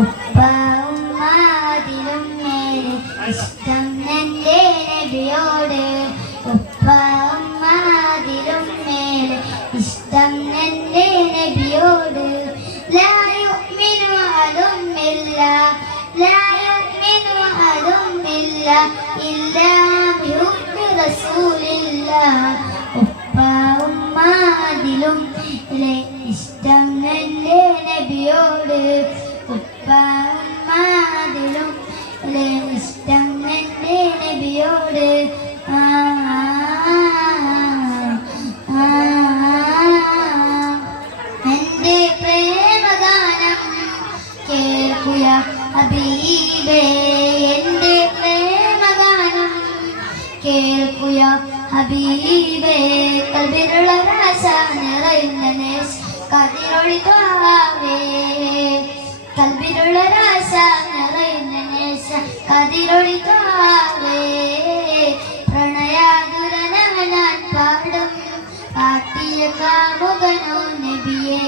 ഉപ്പ ഉമ്മ അതിലും മേലെ ഇഷ്ടം എൻ്റെ നബിയോട്. ഉപ്പ ഉമ്മ അതിലും മേലെ ഇഷ്ടം എൻ്റെ നബിയോട്. ലാ യുഅ്മിനു അഹദും ബില്ലാഹ് ലാ യുഅ്മിനു അഹദും ബില്ലാഹ് ഇല്ലാ ബിഹുബ്ബി റസൂലില്ലാഹ്. ഉപ്പ ഉമ്മ അതിലും മേലെ ഇഷ്ടം എൻ്റെ നബിയോട്. ഉപ്പ ഉമ്മ അതിലും മേലെ ഇഷ്ടം എൻ്റെ നബിയോട്. എൻ്റെ പ്രേമഗാനം കേൾക്കുക ഹബീബേ. എൻ്റെ പ്രേമഗാനം കേൾക്കുക ഹബീബേ. കൽബിലുള്ള രാശ നിറയുന്ന നേശ കതിരൊളിതാവേ. കൽബിലുള്ള രാശ നിറയുന്ന നേശ കതിരൊളിതാവേ. പ്രണയാതുരനവ ഞാൻ പാടും പാട്ടിയ കാമുകനോ നബിയെ.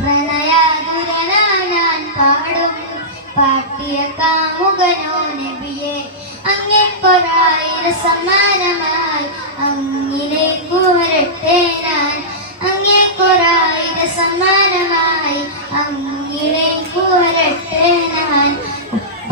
പ്രണയാതുരന ഞാൻ പാടും പാട്ടിയ കാമുകനോ നബിയെ. അങ്ങേക്കൊരായിര സമ്മാനമായി അങ്ങിലേക്ക് വരട്ടെ ഞാൻ. അങ്ങേക്കൊരായിര സമ്മാനമായി അങ്ങിലേക്ക് വരട്ടെ ഞാൻ. ഉപ്പ